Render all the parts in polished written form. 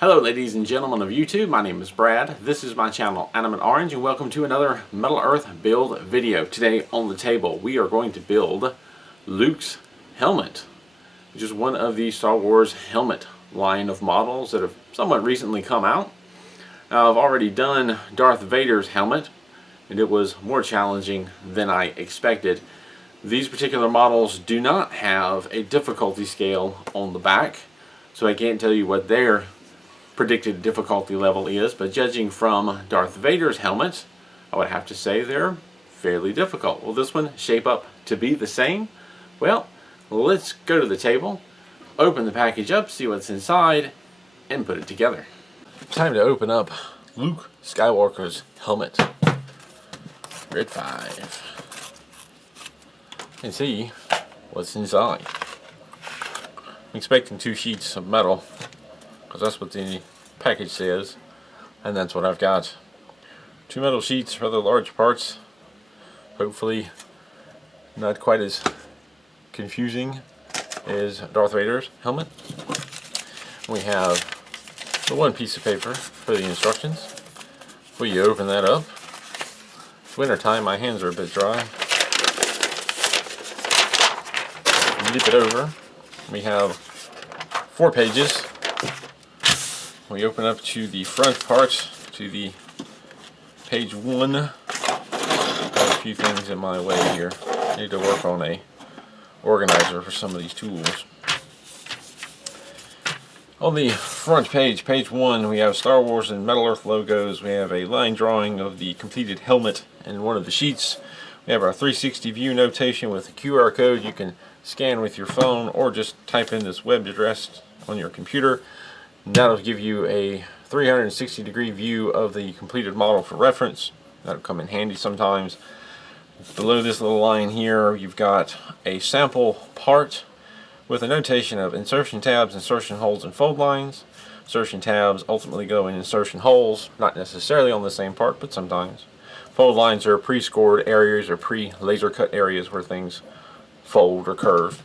Hello ladies and gentlemen of YouTube, my name is Brad. This is my channel Animate Orange and welcome to another Metal Earth build video. Today on the table we are going to build Luke's helmet, which is one of the Star Wars helmet line of models that have somewhat recently come out. Now, I've already done Darth Vader's helmet and it was more challenging than I expected. These particular models do not have a difficulty scale on the back, so I can't tell you what their predicted difficulty level is, but judging from Darth Vader's helmets, I would have to say they're fairly difficult. Will this one shape up to be the same? Well, let's go to the table, open the package up, see what's inside, and put it together. Time to open up Luke Skywalker's helmet. Grid 5. And see what's inside. I'm expecting 2 sheets of metal, because that's what the package says, and that's what I've got. 2 metal sheets, rather large parts, hopefully not quite as confusing as Darth Vader's helmet. We have the one piece of paper for the instructions. Before you open that up, it's winter time, my hands are a bit dry. Flip it over. We have 4 pages. We open up to the front part, to the page 1. Got a few things in my way here. I need to work on a organizer for some of these tools. On the front page, page 1, we have Star Wars and Metal Earth logos. We have a line drawing of the completed helmet in one of the sheets. We have our 360 view notation with a QR code you can scan with your phone or just type in this web address on your computer. That'll give you a 360 degree view of the completed model for reference. That'll come in handy sometimes. Below this little line here, you've got a sample part with a notation of insertion tabs, insertion holes, and fold lines. Insertion tabs ultimately go in insertion holes, not necessarily on the same part, but sometimes. Fold lines are pre-scored areas or pre-laser cut areas where things fold or curve.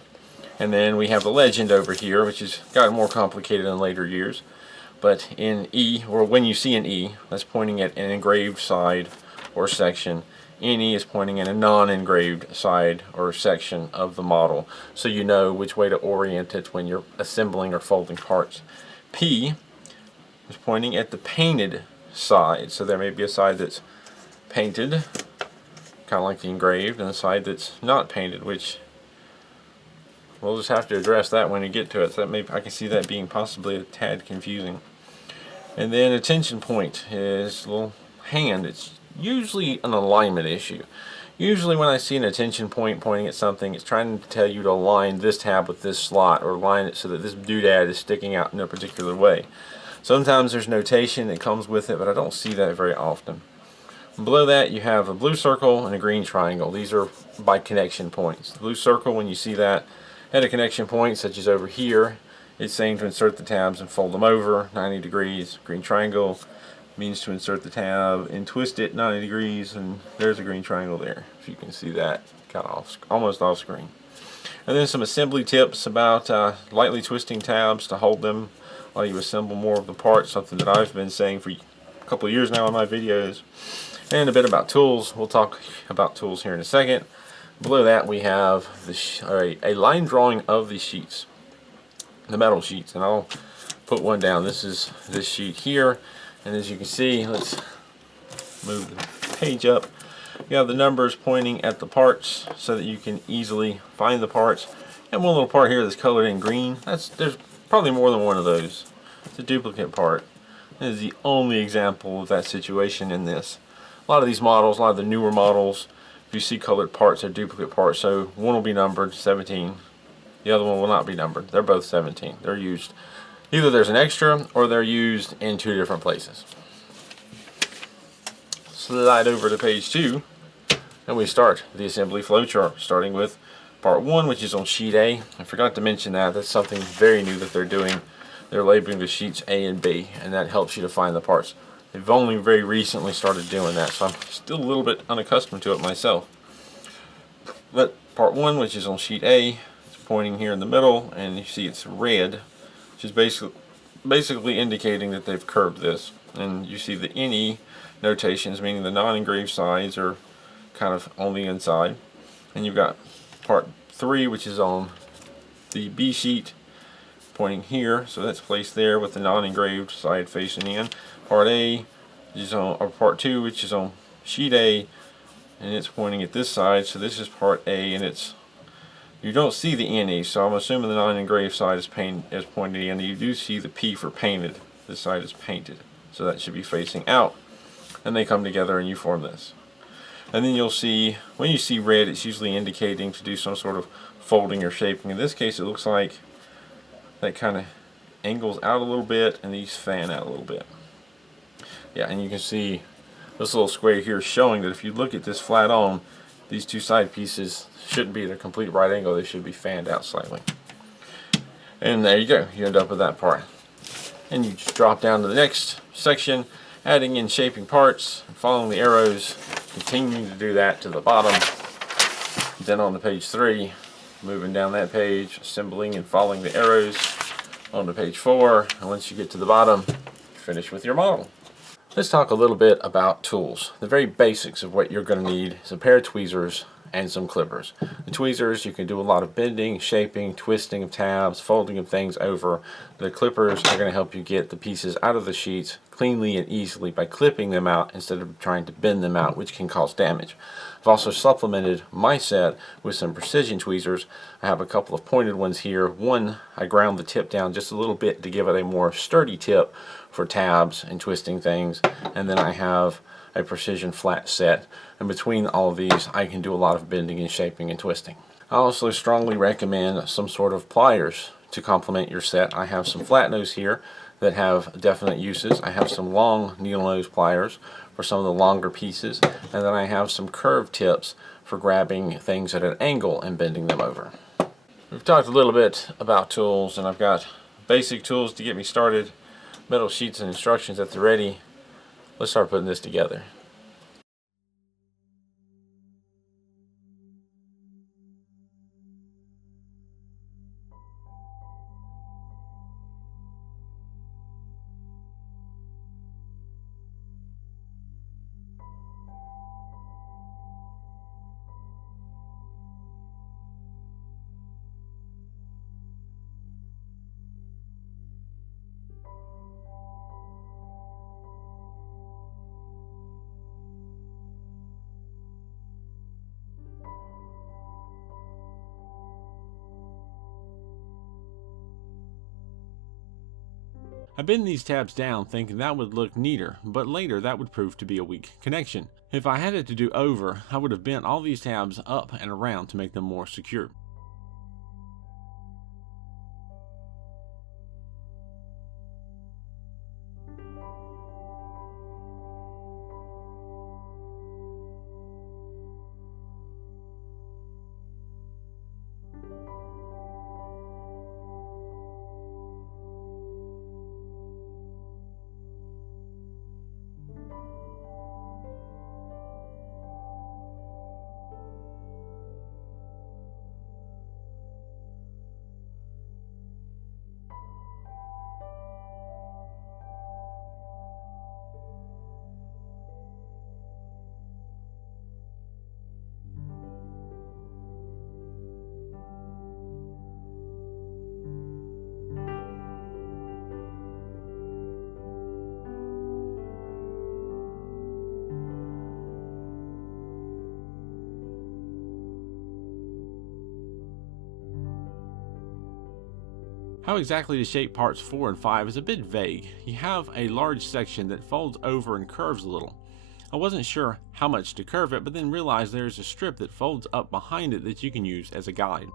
And then we have the legend over here, which has gotten more complicated in later years. But in E, or when you see an E, that's pointing at an engraved side or section. NE is pointing at a non-engraved side or section of the model, so you know which way to orient it when you're assembling or folding parts. P is pointing at the painted side, so there may be a side that's painted, kind of like the engraved, and a side that's not painted, which we'll just have to address that when we get to it. So I can see that being possibly a tad confusing. And then attention point is a little hand. It's usually an alignment issue. Usually when I see an attention point pointing at something, it's trying to tell you to align this tab with this slot, or align it so that this doodad is sticking out in a particular way. Sometimes there's notation that comes with it, but I don't see that very often. Below that you have a blue circle and a green triangle. These are by connection points. The blue circle, when you see that at a connection point, such as over here, it's saying to insert the tabs and fold them over 90 degrees. Green triangle means to insert the tab and twist it 90 degrees, and there's a green triangle there, if you can see that kind of almost off screen. And then some assembly tips about lightly twisting tabs to hold them while you assemble more of the parts, something that I've been saying for a couple of years now in my videos. And a bit about tools. We'll talk about tools here in a second. Below that we have a line drawing of the sheets, the metal sheets, and I'll put one down. This is this sheet here, and as you can see, let's move the page up. You have the numbers pointing at the parts so that you can easily find the parts. And one little part here that's colored in green. There's probably more than one of those. It's a duplicate part. This is the only example of that situation in this. A lot of these models, a lot of the newer models, if you see colored parts, they're duplicate parts. So one will be numbered 17, the other one will not be numbered. They're both 17. They're used, either there's an extra or they're used in 2 different places. Slide over to page 2 and we start the assembly flowchart, starting with part 1, which is on sheet A. I forgot to mention that. That's something very new that they're doing. They're labeling the sheets A and B, and that helps you to find the parts. They've only very recently started doing that, so I'm still a little bit unaccustomed to it myself. But part 1, which is on sheet A, is pointing here in the middle, and you see it's red, which is basically indicating that they've curved this. And you see the NE notations, meaning the non-engraved sides are kind of on the inside. And you've got part 3, which is on the B sheet, pointing here, so that's placed there with the non-engraved side facing in. Part A is on, or part 2, which is on sheet A, and it's pointing at this side, so this is part A, and it's, you don't see the NE, so I'm assuming the non-engraved side is pointed in. You do see the P for painted. This side is painted, so that should be facing out, and they come together and you form this. And then you'll see, when you see red, it's usually indicating to do some sort of folding or shaping. In this case, it looks like that kind of angles out a little bit, and these fan out a little bit. Yeah, and you can see this little square here showing that if you look at this flat on, these two side pieces shouldn't be at a complete right angle. They should be fanned out slightly. And there you go. You end up with that part. And you just drop down to the next section, adding in shaping parts, following the arrows, continuing to do that to the bottom. Then on to page 3, moving down that page, assembling and following the arrows on to page 4, and once you get to the bottom, finish with your model. Let's talk a little bit about tools. The very basics of what you're going to need is a pair of tweezers and some clippers. The tweezers, you can do a lot of bending, shaping, twisting of tabs, folding of things over. The clippers are going to help you get the pieces out of the sheets cleanly and easily by clipping them out instead of trying to bend them out, which can cause damage. I've also supplemented my set with some precision tweezers. I have a couple of pointed ones here. One, I ground the tip down just a little bit to give it a more sturdy tip for tabs and twisting things, and then I have a precision flat set, and between all of these I can do a lot of bending and shaping and twisting. I also strongly recommend some sort of pliers to complement your set. I have some flat nose here that have definite uses. I have some long needle nose pliers for some of the longer pieces, and then I have some curved tips for grabbing things at an angle and bending them over. We've talked a little bit about tools, and I've got basic tools to get me started, metal sheets and instructions at the ready. Let's start putting this together. I bend these tabs down thinking that would look neater, but later that would prove to be a weak connection. If I had it to do over, I would have bent all these tabs up and around to make them more secure. How exactly to shape parts 4 and 5 is a bit vague. You have a large section that folds over and curves a little. I wasn't sure how much to curve it, but then realized there's a strip that folds up behind it that you can use as a guide.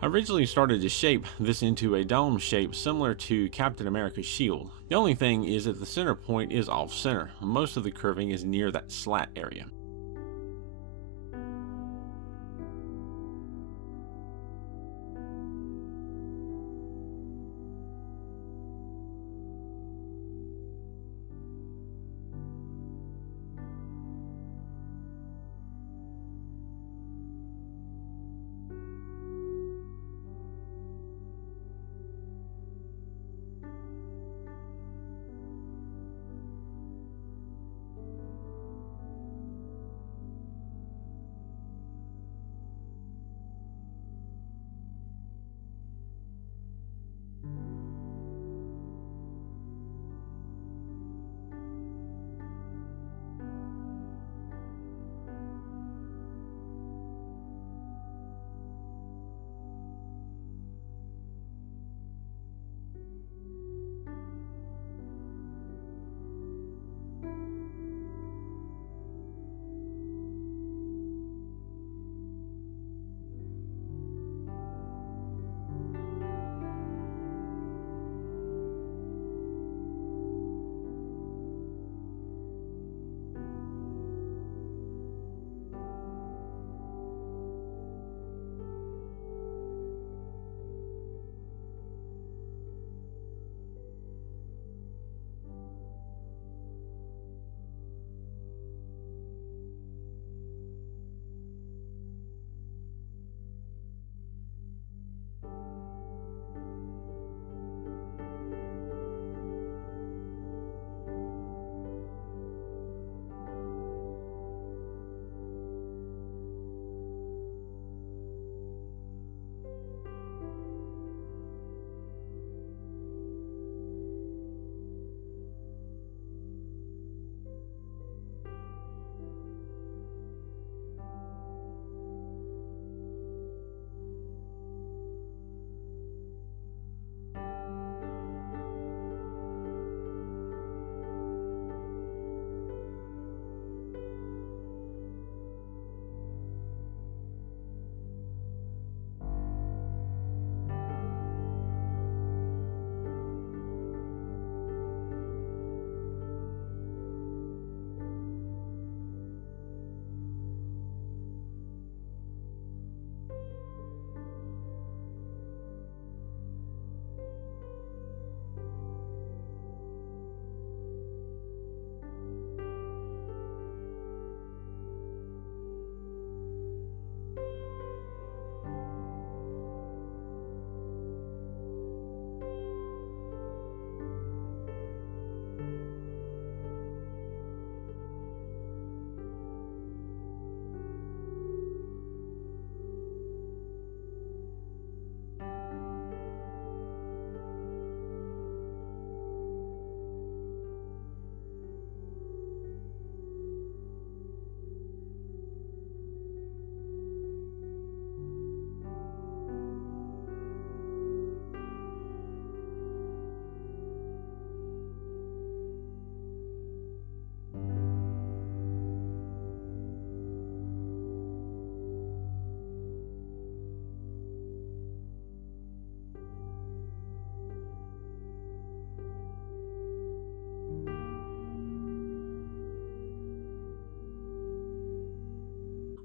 I originally started to shape this into a dome shape similar to Captain America's shield. The only thing is that the center point is off center. Most of the curving is near that slat area.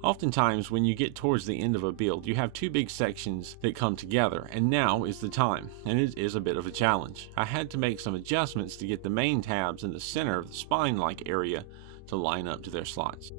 Oftentimes, when you get towards the end of a build, you have two big sections that come together, and now is the time, and it is a bit of a challenge. I had to make some adjustments to get the main tabs in the center of the spine-like area to line up to their slots.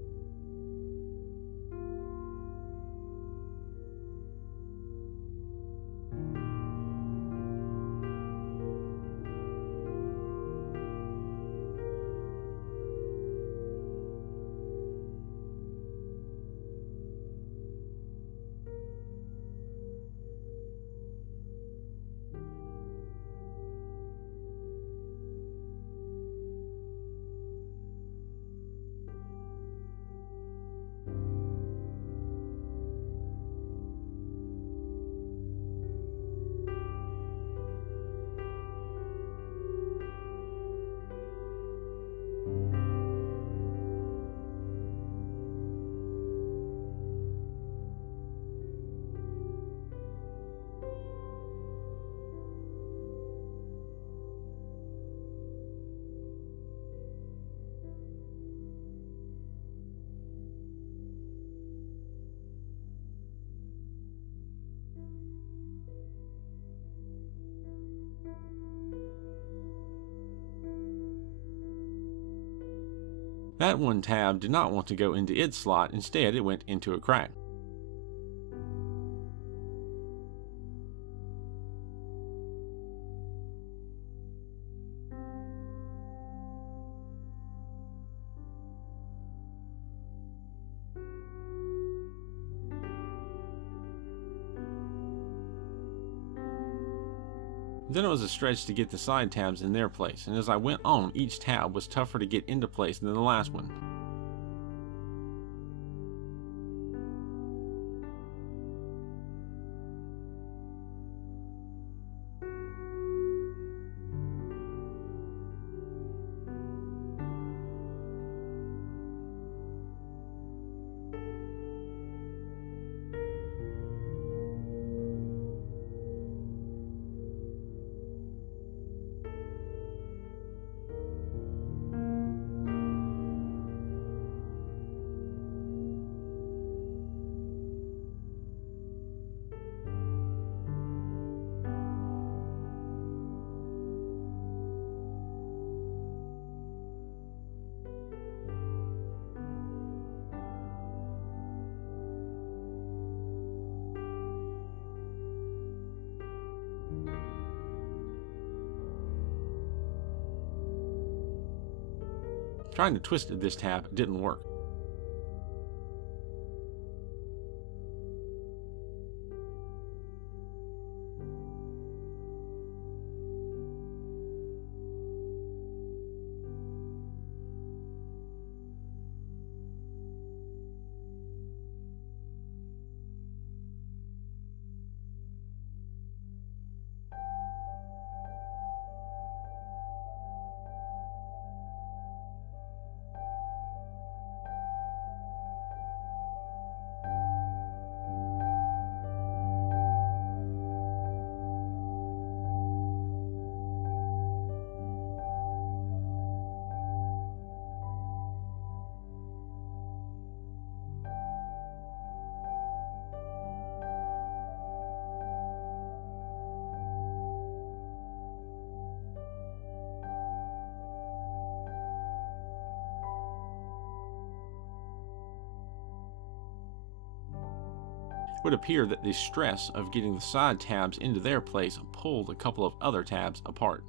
That one tab did not want to go into its slot, instead it went into a crack. Then it was a stretch to get the side tabs in their place, and as I went on, each tab was tougher to get into place than the last one. Trying to twist this tab didn't work. It would appear that the stress of getting the side tabs into their place pulled a couple of other tabs apart.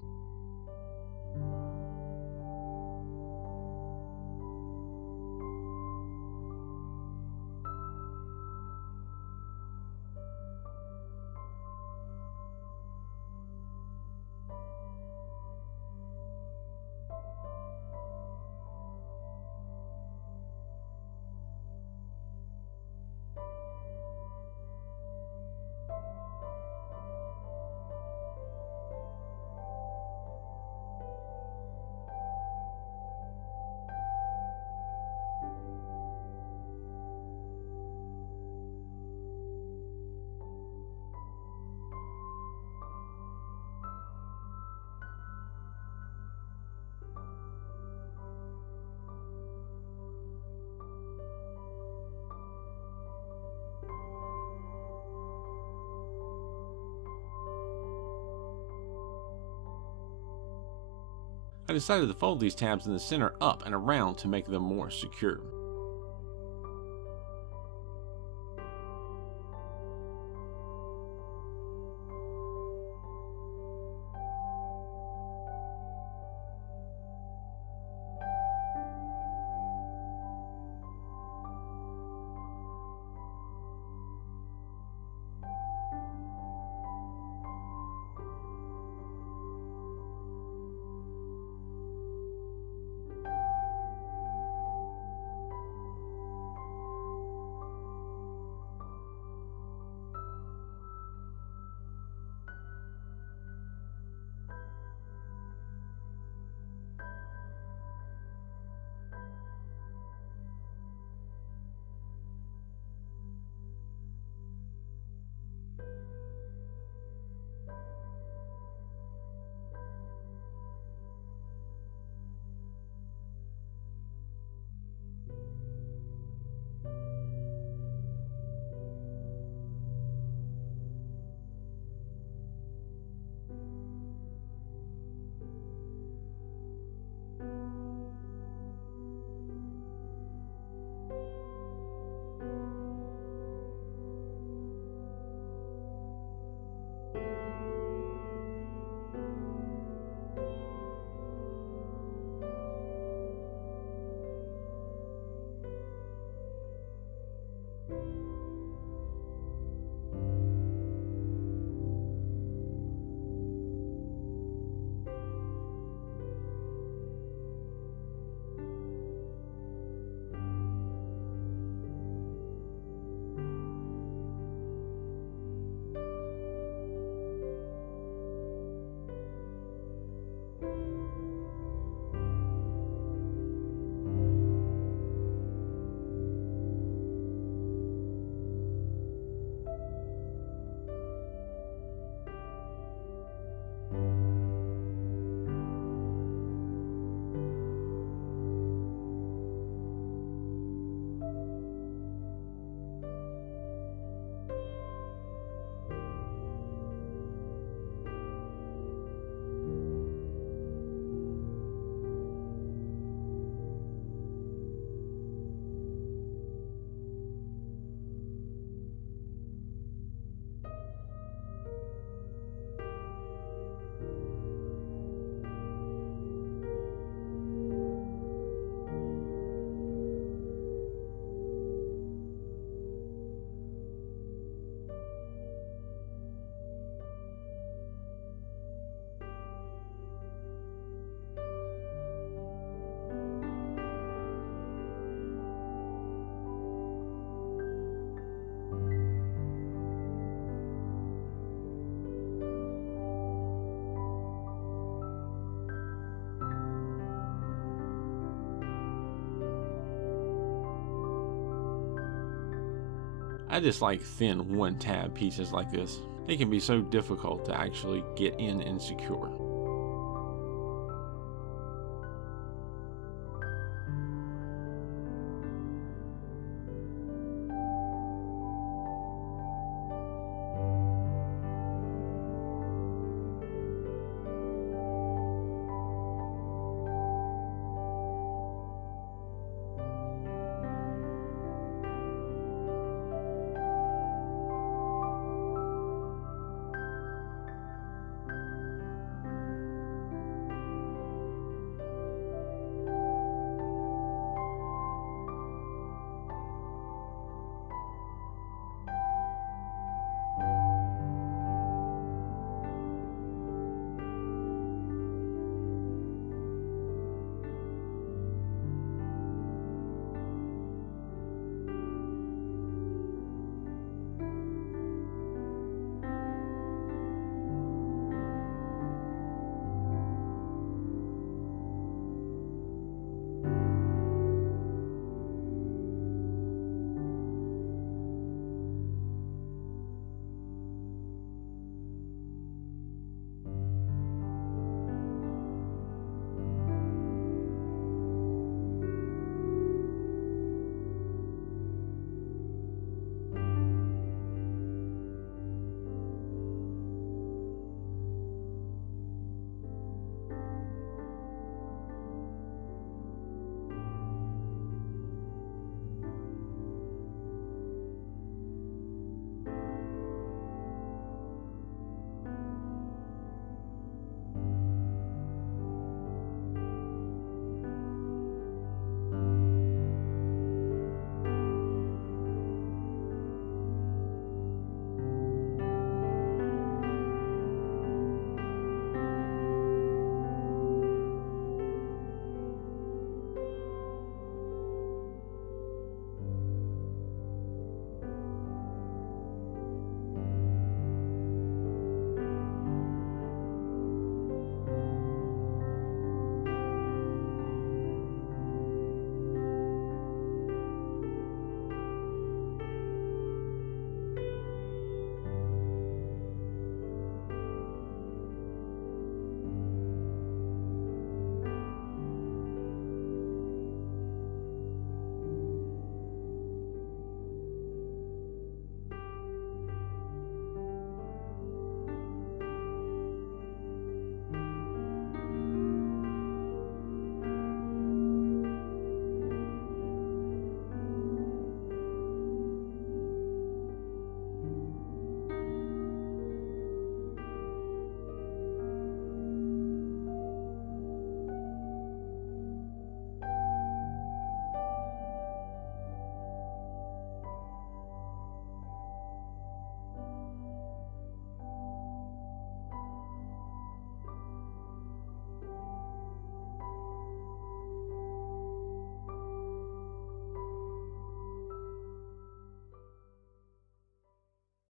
I decided to fold these tabs in the center up and around to make them more secure. I just like thin one tab pieces like this. They can be so difficult to actually get in and secure.